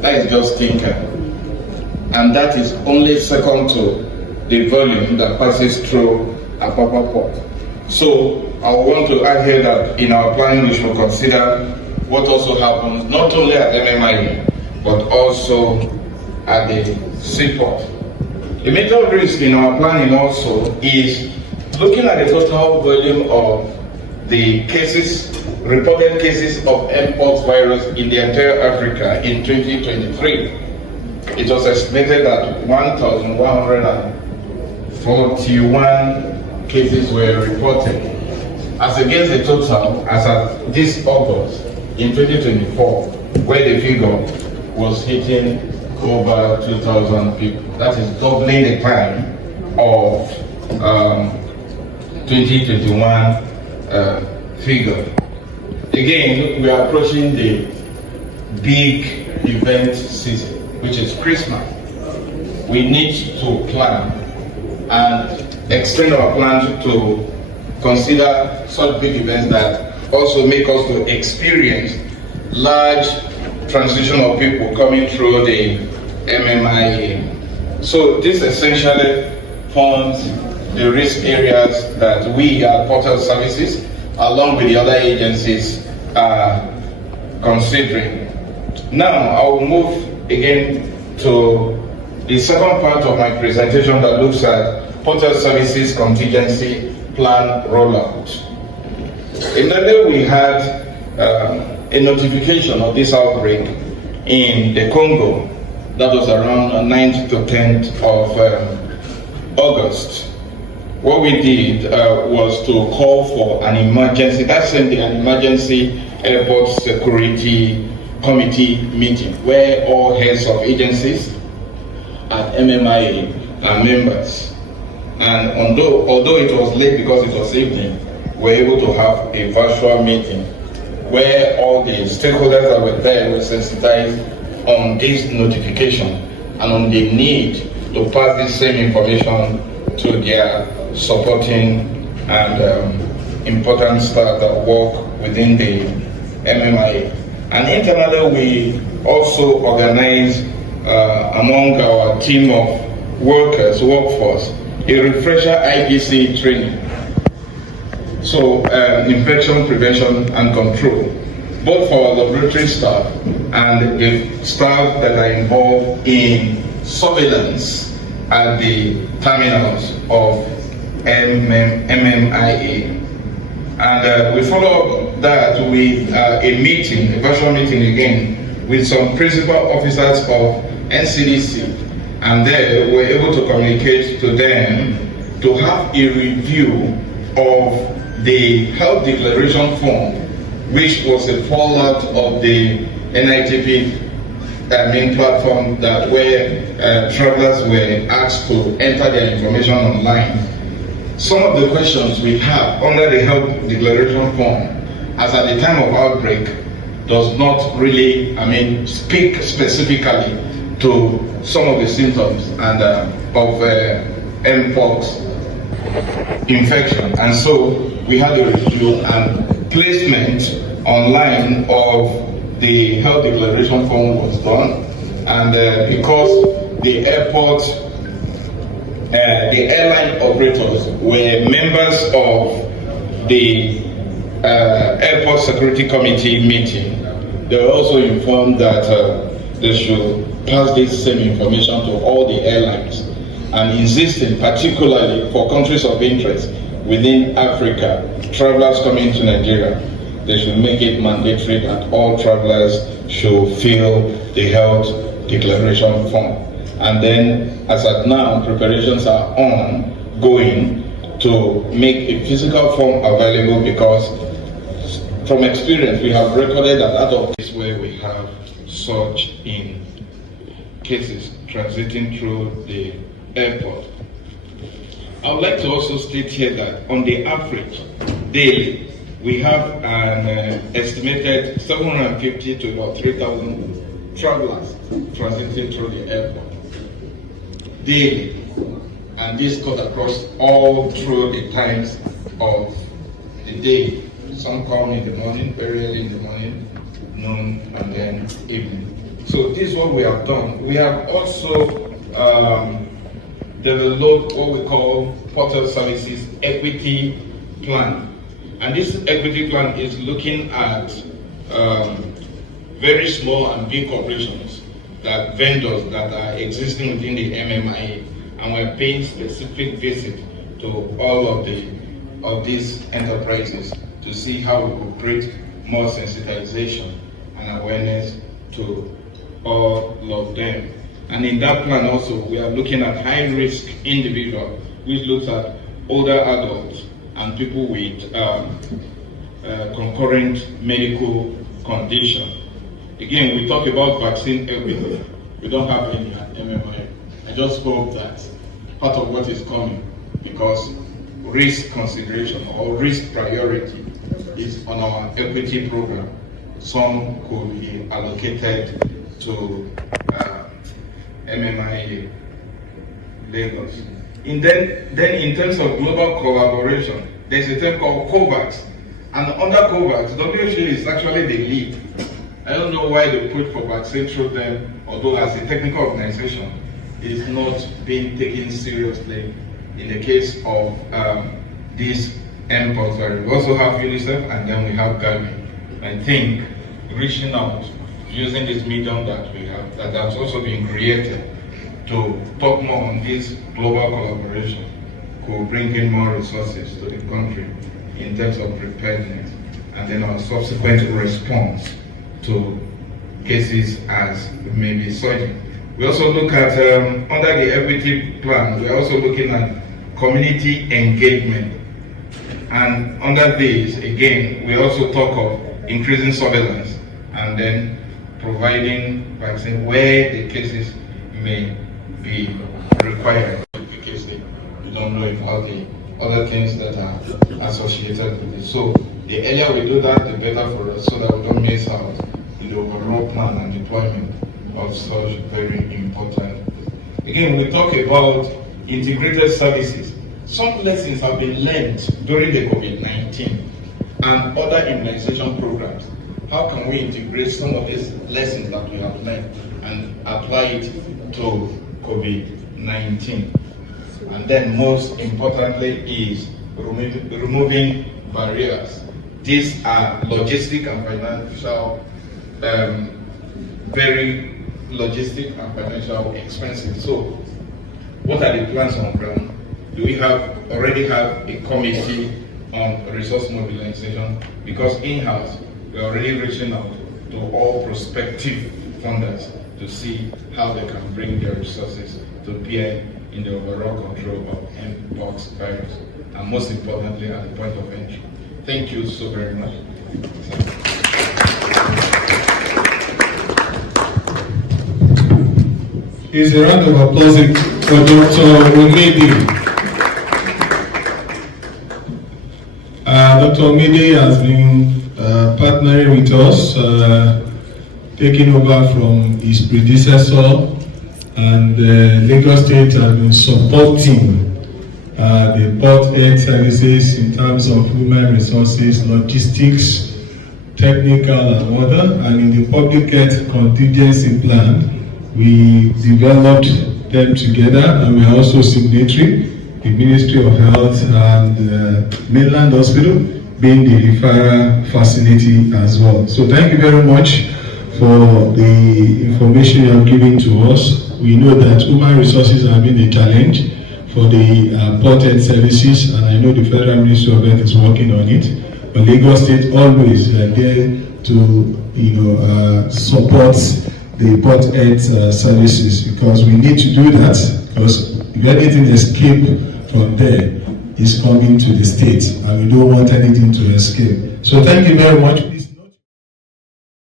That is just thinker. And that is only second to the volume that passes through a proper port. So I want to add here that in our planning we should consider what also happens not only at MMIE but also at the seaport. The major risk in our planning also is looking at the total volume of the cases, reported cases of Mpox virus in the entire Africa in 2023. It was estimated that 1,141 cases were reported, as against the total as at this August in 2024, where the figure was hitting over 2,000 people. That is doubling the time of 2021 figure. Again, we are approaching the big event season, which is Christmas. We need to plan and extend our plan to consider such big events that also make us to experience large transition of people coming through the MMIA. So this essentially forms the risk areas that we at Portal Services, along with the other agencies, are considering. Now I will move again to the second part of my presentation that looks at Portal Services contingency plan rollout. Immediately we had a notification of this outbreak in the Congo. That was around 9th to 10th of August. What we did was to call for an emergency, that's an emergency airport security committee meeting where all heads of agencies at MMIA are members. And although it was late because it was evening, we were able to have a virtual meeting where all the stakeholders that were there were sensitized on this notification and on the need to pass this same information to their supporting and important staff that work within the MMIA. And internally, we also organize among our team of workforce, a refresher IPC training. So infection prevention and control, both for our laboratory staff and the staff that are involved in surveillance at the terminals of MMIA. And we follow up that with a meeting, a virtual meeting again, with some principal officers of NCDC. And there we're able to communicate to them to have a review of the health declaration form, which was a fallout of the NITP main platform that where travelers were asked to enter their information online. Some of the questions we have under the health declaration form, as at the time of outbreak, does not really, speak specifically to some of the symptoms and of Mpox infection. And so we had a review and placement online of the health declaration form was done. And because the airport, the airline operators were members of the airport security committee meeting, they were also informed that they should pass this same information to all the airlines, and insisting particularly for countries of interest within Africa, travelers coming to Nigeria, they should make it mandatory that all travelers should fill the health declaration form. And then, as at now, preparations are ongoing to make a physical form available, because from experience we have recorded that out of this where we have such in cases transiting through the airport. I would like to also state here that on the average daily, we have an estimated 750 to about 3,000 travelers transiting through the airport daily, and this cut across all through the times of the day. Some come in the morning, very early in the morning, noon, and then evening. So this is what we have done. We have also developed what we call Portal Services Equity Plan. And this equity plan is looking at very small and big corporations, that vendors that are existing within the MMIA, and we're paying specific visit to all of these enterprises to see how we could create more sensitization and awareness to all of them. And in that plan also, we are looking at high-risk individuals, which looks at older adults and people with concurrent medical condition. Again, we talk about vaccine equity. We don't have any at MMI. I just hope that part of what is coming, because risk consideration or risk priority is on our equity program. Some could be allocated to MMI Lagos. Then in terms of global collaboration, there's a term called COVAX. And under COVAX, WHO is actually the lead. I don't know why they put for vaccine through them, although as a technical organization, it's not being taken seriously in the case of this Mpox. We also have UNICEF, and then we have Gavi. I think reaching out, using this medium that we have, that has also been created to talk more on this global collaboration, could bring in more resources to the country in terms of preparedness, and then our subsequent response to cases as maybe surging. We also look at, under the equity plan, we are also looking at community engagement. And under this, again, we also talk of increasing surveillance and then providing vaccine where the cases may be required. Because we don't know if all the other things that are associated with it. So the earlier we do that, the better for us, so that we don't miss out in the overall plan and deployment of such very important. Again, we talk about integrated services. Some lessons have been learned during the COVID-19 and other immunization programs. How can we integrate some of these lessons that we have learned and apply it to COVID-19? And then most importantly is removing barriers. These are logistic and financial, very logistic and financial expenses. So what are the plans on ground? Do we already have a committee on resource mobilization? Because in-house, we're already reaching out to all prospective funders to see how they can bring their resources to bear in the overall control of Mpox virus, and most importantly at the point of entry. Thank you so very much. Here's a round of applause for Dr. Omidi. Dr. Omidi has been partnering with us, taking over from his predecessor, and Lagos State has been supporting the port health services in terms of human resources, logistics, technical and other. And in the public health contingency plan, we developed them together, and we are also signatory, the Ministry of Health and Mainland Hospital being the referral facility as well. So thank you very much for the information you have given to us. We know that human resources have been a challenge for the port health services, and I know the Federal Ministry of Health is working on it. But Lagos State always there to support the port health services, because we need to do that, because if anything escape from there is coming to the state, and we don't want anything to escape. So thank you very much.